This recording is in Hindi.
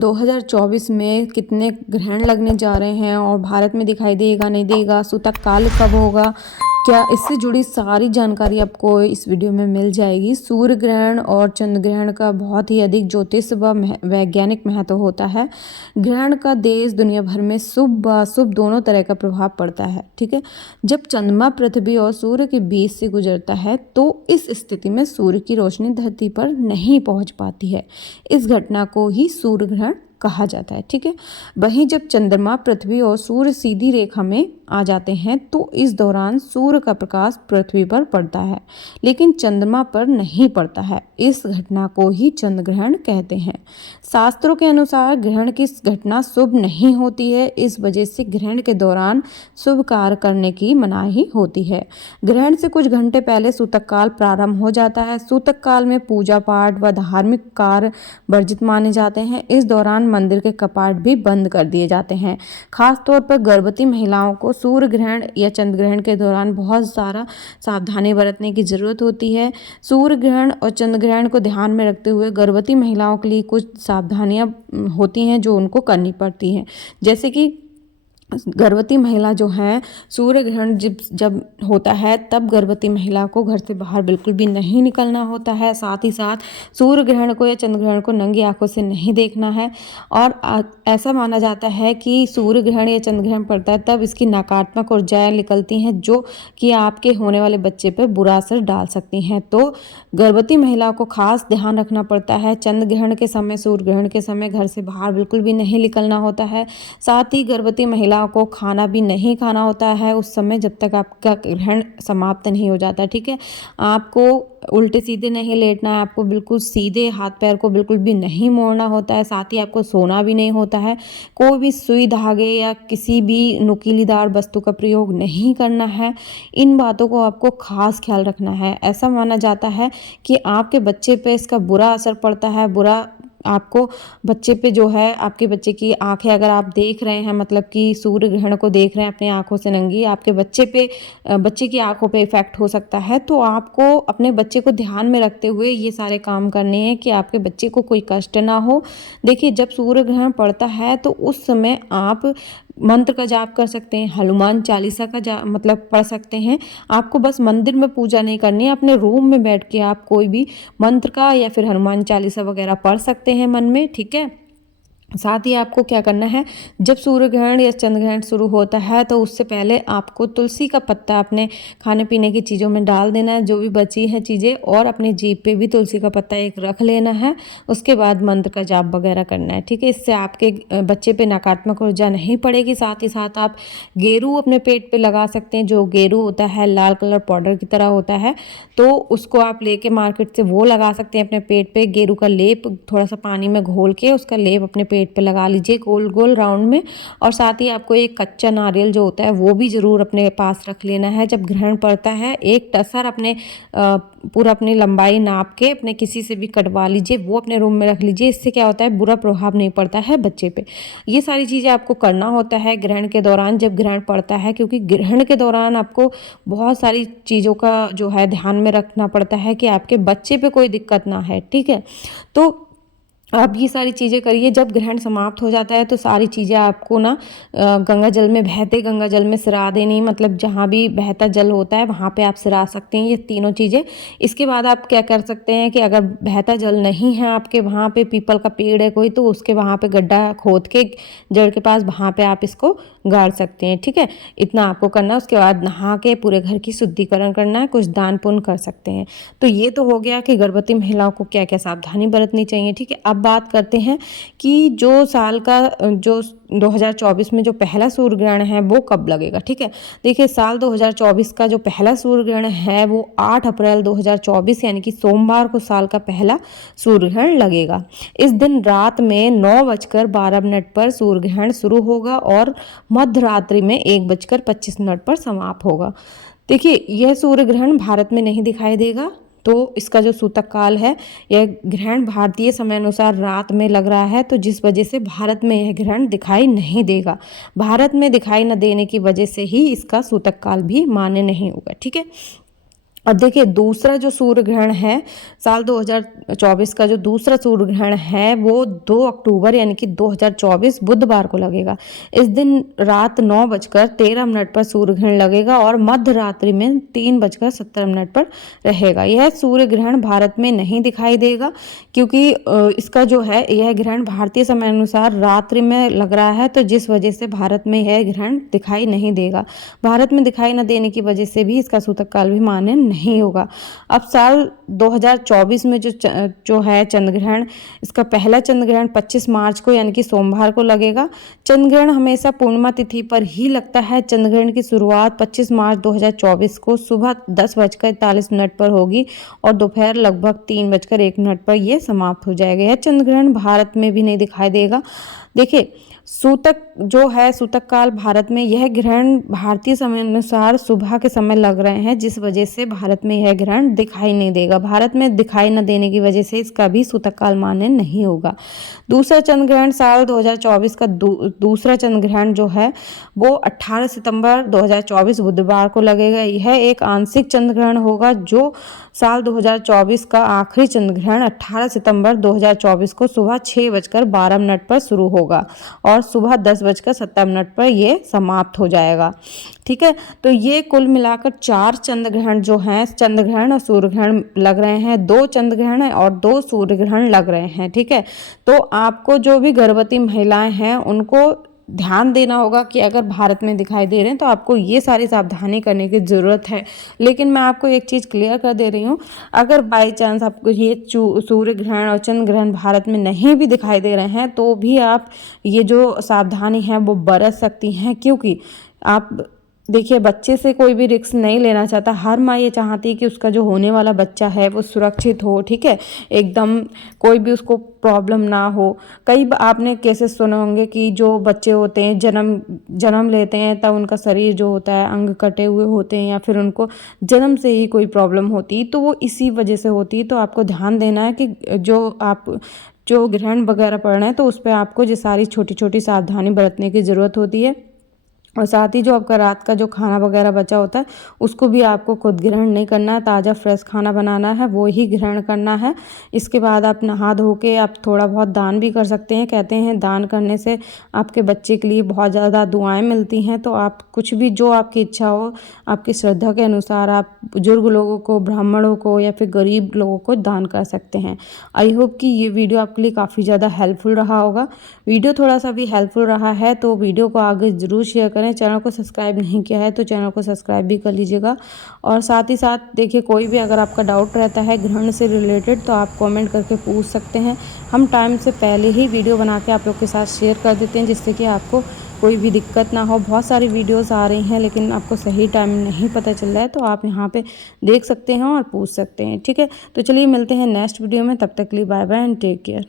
2024 में कितने ग्रहण लगने जा रहे हैं और भारत में दिखाई देगा नहीं देगा, सूतक काल कब होगा, क्या इससे जुड़ी सारी जानकारी आपको इस वीडियो में मिल जाएगी। सूर्य ग्रहण और चंद्र ग्रहण का बहुत ही अधिक ज्योतिष व वैज्ञानिक महत्व होता है। ग्रहण का देश दुनिया भर में शुभ व अशुभ दोनों तरह का प्रभाव पड़ता है। ठीक है, जब चंद्रमा पृथ्वी और सूर्य के बीच से गुजरता है तो इस स्थिति में सूर्य की रोशनी धरती पर नहीं पहुंच पाती है। इस घटना को ही सूर्य ग्रहण कहा जाता है। ठीक है, वहीं जब चंद्रमा पृथ्वी और सूर्य सीधी रेखा में आ जाते हैं तो इस दौरान सूर्य का प्रकाश पृथ्वी पर पड़ता है लेकिन चंद्रमा पर नहीं पड़ता है। इस घटना को ही चंद्र ग्रहण कहते हैं। शास्त्रों के अनुसार ग्रहण की घटना शुभ नहीं होती है, इस वजह से ग्रहण के दौरान शुभ कार्य करने की मनाही होती है। ग्रहण से कुछ घंटे पहले सूतक काल प्रारंभ हो जाता है। सूतक काल में पूजा पाठ व धार्मिक कार्य वर्जित माने जाते हैं। इस दौरान मंदिर के कपाट भी बंद कर दिए जाते हैं। खास तौर पर गर्भवती महिलाओं को सूर्य ग्रहण या चंद्र ग्रहण के दौरान बहुत सारा सावधानी बरतने की जरूरत होती है। सूर्य ग्रहण और चंद्र ग्रहण को ध्यान में रखते हुए गर्भवती महिलाओं के लिए कुछ सावधानियां होती हैं जो उनको करनी पड़ती हैं। जैसे कि गर्भवती महिला जो है, सूर्य ग्रहण जब होता है तब गर्भवती महिला को घर से बाहर बिल्कुल भी नहीं निकलना होता है। साथ ही साथ सूर्य ग्रहण को या चंद्र ग्रहण को नंगी आंखों से नहीं देखना है। और ऐसा माना जाता है कि सूर्य ग्रहण या चंद्र ग्रहण पड़ता है तब इसकी नकारात्मक ऊर्जाएं निकलती हैं जो कि आपके होने वाले बच्चे पर बुरा असर डाल सकती हैं। तो गर्भवती महिला को खास ध्यान रखना पड़ता है। चंद्र ग्रहण के समय, सूर्य ग्रहण के समय घर से बाहर बिल्कुल भी नहीं निकलना होता है। साथ ही गर्भवती महिला को खाना भी नहीं खाना होता है उस समय जब तक आपका ग्रहण समाप्त नहीं हो जाता। ठीक है, आपको उल्टे सीधे नहीं लेटना है, आपको बिल्कुल सीधे हाथ पैर को बिल्कुल भी नहीं मोड़ना होता है। साथ ही आपको सोना भी नहीं होता है। कोई भी सुई धागे या किसी भी नुकीलीदार वस्तु का प्रयोग नहीं करना है। इन बातों को आपको खास ख्याल रखना है। ऐसा माना जाता है कि आपके बच्चे पे इसका बुरा असर पड़ता है। आपको बच्चे पे जो है, आपके बच्चे की आंखें अगर आप देख रहे हैं, मतलब कि सूर्य ग्रहण को देख रहे हैं अपनी आंखों से नंगी, आपके बच्चे की आंखों पे इफेक्ट हो सकता है। तो आपको अपने बच्चे को ध्यान में रखते हुए ये सारे काम करने हैं कि आपके बच्चे को कोई कष्ट ना हो। देखिए, जब सूर्य ग्रहण पड़ता है तो उस समय आप मंत्र का जाप कर सकते हैं, हनुमान चालीसा का मतलब पढ़ सकते हैं। आपको बस मंदिर में पूजा नहीं करनी है, अपने रूम में बैठ के आप कोई भी मंत्र का या फिर हनुमान चालीसा वगैरह पढ़ सकते हैं मन में। ठीक है, साथ ही आपको क्या करना है, जब सूर्य ग्रहण या चंद्र ग्रहण शुरू होता है तो उससे पहले आपको तुलसी का पत्ता अपने खाने पीने की चीज़ों में डाल देना है, जो भी बची हैं चीज़ें, और अपने जीभ पे भी तुलसी का पत्ता एक रख लेना है। उसके बाद मंत्र का जाप वगैरह करना है। ठीक है, इससे आपके बच्चे पे नकारात्मक ऊर्जा नहीं पड़ेगी। साथ ही साथ आप गेरू अपने पेट पे लगा सकते हैं। जो गेरू होता है लाल कलर पाउडर की तरह होता है, तो उसको आप लेके मार्केट से वो लगा सकते हैं अपने पेट पे। गेरू का लेप थोड़ा सा पानी में घोल के उसका लेप अपने पेट पे लगा लीजिए गोल गोल राउंड में। और साथ ही आपको एक कच्चा नारियल जो होता है वो भी जरूर अपने पास रख लेना है। जब ग्रहण पड़ता है एक टसर अपने पूरा अपनी लंबाई नाप के अपने किसी से भी कटवा लीजिए, वो अपने रूम में रख लीजिए। इससे क्या होता है, बुरा प्रभाव नहीं पड़ता है बच्चे पे। ये सारी चीज़ें आपको करना होता है ग्रहण के दौरान, जब ग्रहण पड़ता है, क्योंकि ग्रहण के दौरान आपको बहुत सारी चीज़ों का जो है ध्यान में रखना पड़ता है कि आपके बच्चे पे कोई दिक्कत ना है। ठीक है, तो आप ये सारी चीज़ें करिए। जब ग्रहण समाप्त हो जाता है तो सारी चीज़ें आपको ना गंगा जल में, बहते गंगा जल में सिरा देनी, मतलब जहाँ भी बहता जल होता है वहाँ पे आप सिरा सकते हैं ये तीनों चीज़ें। इसके बाद आप क्या कर सकते हैं कि अगर बहता जल नहीं है आपके वहाँ पे, पीपल का पेड़ है कोई, तो उसके वहाँ पे गड्ढा खोद के जड़ के पास वहाँ पे आप इसको गाड़ सकते हैं। ठीक है, इतना आपको करना है। उसके बाद नहा के पूरे घर की शुद्धिकरण करना है, कुछ दान पुण्य कर सकते हैं। तो ये तो हो गया कि गर्भवती महिलाओं को क्या क्या सावधानी बरतनी चाहिए। ठीक है, अब बात करते हैं कि जो साल का जो 2024 में जो पहला सूर्य ग्रहण है वो कब लगेगा। ठीक है, देखिए, साल 2024 का जो पहला सूर्य ग्रहण है वो 8 अप्रैल 2024 यानी कि सोमवार को साल का पहला सूर्य ग्रहण लगेगा। इस दिन रात में 9:12 पर सूर्य ग्रहण शुरू होगा और मध्य रात्रि में 1:25 पर समाप्त होगा। देखिए, यह सूर्य ग्रहण भारत में नहीं दिखाई देगा, तो इसका जो सूतक काल है, यह ग्रहण भारतीय समय अनुसार रात में लग रहा है, तो जिस वजह से भारत में यह ग्रहण दिखाई नहीं देगा। भारत में दिखाई न देने की वजह से ही इसका सूतक काल भी मान्य नहीं होगा। ठीक है, और देखिए दूसरा जो सूर्य ग्रहण है साल 2024 का, जो दूसरा सूर्य ग्रहण है वो 2 अक्टूबर यानी कि 2024 बुधवार को लगेगा। इस दिन रात 9:13 पर सूर्य ग्रहण लगेगा और मध्य रात्रि में 3:70 पर रहेगा। यह सूर्य ग्रहण भारत में नहीं दिखाई देगा क्योंकि इसका जो है यह ग्रहण भारतीय समय अनुसार रात्रि में लग रहा है, तो जिस वजह से भारत में यह ग्रहण दिखाई नहीं देगा। भारत में दिखाई न देने की वजह से भी इसका सूतक काल भी मान्य नहीं होगा। अब साल 2024 में जो है चंद्र ग्रहण, इसका पहला चंद्र ग्रहण 25 मार्च को यानी कि सोमवार को लगेगा। चंद्र ग्रहण हमेशा पूर्णिमा तिथि पर ही लगता है। चंद्र ग्रहण की शुरुआत 25 मार्च 2024 को सुबह 10:41 पर होगी और दोपहर लगभग 3:01 पर यह समाप्त हो जाएगा। यह चंद्र ग्रहण भारत में भी नहीं दिखाई देगा। देखिए सूतक जो है, सूतक काल भारत में यह ग्रहण भारतीय समय अनुसार सुबह के समय लग रहे हैं, जिस वजह से भारत में यह ग्रहण दिखाई नहीं देगा। भारत में दिखाई न देने की वजह से इसका भी सूतक काल मान्य नहीं होगा। दूसरा चंद्र ग्रहण साल 2024 का दूसरा चंद्र ग्रहण जो है वो 18 सितंबर 2024 बुधवार को लगेगा। यह एक आंशिक चंद्र ग्रहण होगा जो साल 2024 का आखिरी चंद्र ग्रहण 18 सितंबर 2024 को सुबह 6:12 पर शुरू होगा और सुबह 10:17 पर यह समाप्त हो जाएगा। ठीक है, तो ये कुल मिलाकर 4 चंद्र ग्रहण जो हैं, चंद्र ग्रहण और सूर्य ग्रहण लग रहे हैं। 2 चंद्र ग्रहण है और 2 सूर्य ग्रहण लग रहे हैं। ठीक है, तो आपको जो भी गर्भवती महिलाएं हैं उनको ध्यान देना होगा कि अगर भारत में दिखाई दे रहे हैं तो आपको ये सारी सावधानी करने की ज़रूरत है। लेकिन मैं आपको एक चीज़ क्लियर कर दे रही हूँ, अगर बाई चांस आपको ये सूर्य ग्रहण और चंद्र ग्रहण भारत में नहीं भी दिखाई दे रहे हैं तो भी आप ये जो सावधानी है वो बरत सकती हैं, क्योंकि आप देखिए बच्चे से कोई भी रिस्क नहीं लेना चाहता। हर माँ ये चाहती है कि उसका जो होने वाला बच्चा है वो सुरक्षित हो। ठीक है, एकदम कोई भी उसको प्रॉब्लम ना हो। कई आपने केसेस सुने होंगे कि जो बच्चे होते हैं जन्म लेते हैं तब उनका शरीर जो होता है अंग कटे हुए होते हैं या फिर उनको जन्म से ही कोई प्रॉब्लम होती है, तो वो इसी वजह से होती है। तो आपको ध्यान देना है कि जो ग्रहण वगैरह पड़ रहे हैं तो उस पर आपको ये सारी छोटी छोटी सावधानी बरतने की ज़रूरत होती है। और साथ ही जो आपका रात का जो खाना वगैरह बचा होता है उसको भी आपको खुद ग्रहण नहीं करना है। ताज़ा फ्रेश खाना बनाना है, वो ही ग्रहण करना है। इसके बाद आप नहा धो के आप थोड़ा बहुत दान भी कर सकते हैं। कहते हैं दान करने से आपके बच्चे के लिए बहुत ज़्यादा दुआएं मिलती हैं। तो आप कुछ भी जो आपकी इच्छा हो, आपकी श्रद्धा के अनुसार आप बुजुर्ग लोगों को, ब्राह्मणों को या फिर गरीब लोगों को दान कर सकते हैं। आई होप कि ये वीडियो आपके लिए काफ़ी ज़्यादा हेल्पफुल रहा होगा। वीडियो थोड़ा सा भी हेल्पफुल रहा है तो वीडियो को आगे ज़रूर शेयर करें। चैनल को सब्सक्राइब नहीं किया है तो चैनल को सब्सक्राइब भी कर लीजिएगा। और साथ ही साथ देखिए कोई भी अगर आपका डाउट रहता है ग्रहण से रिलेटेड तो आप कमेंट करके पूछ सकते हैं। हम टाइम से पहले ही वीडियो बना के आप लोग के साथ शेयर कर देते हैं जिससे कि आपको कोई भी दिक्कत ना हो। बहुत सारी वीडियोस आ रही हैं लेकिन आपको सही टाइम नहीं पता चल रहा है, तो आप यहाँ पे देख सकते हैं और पूछ सकते हैं। ठीक है, तो चलिए मिलते हैं नेक्स्ट वीडियो में, तब तक के लिए bye bye and take care.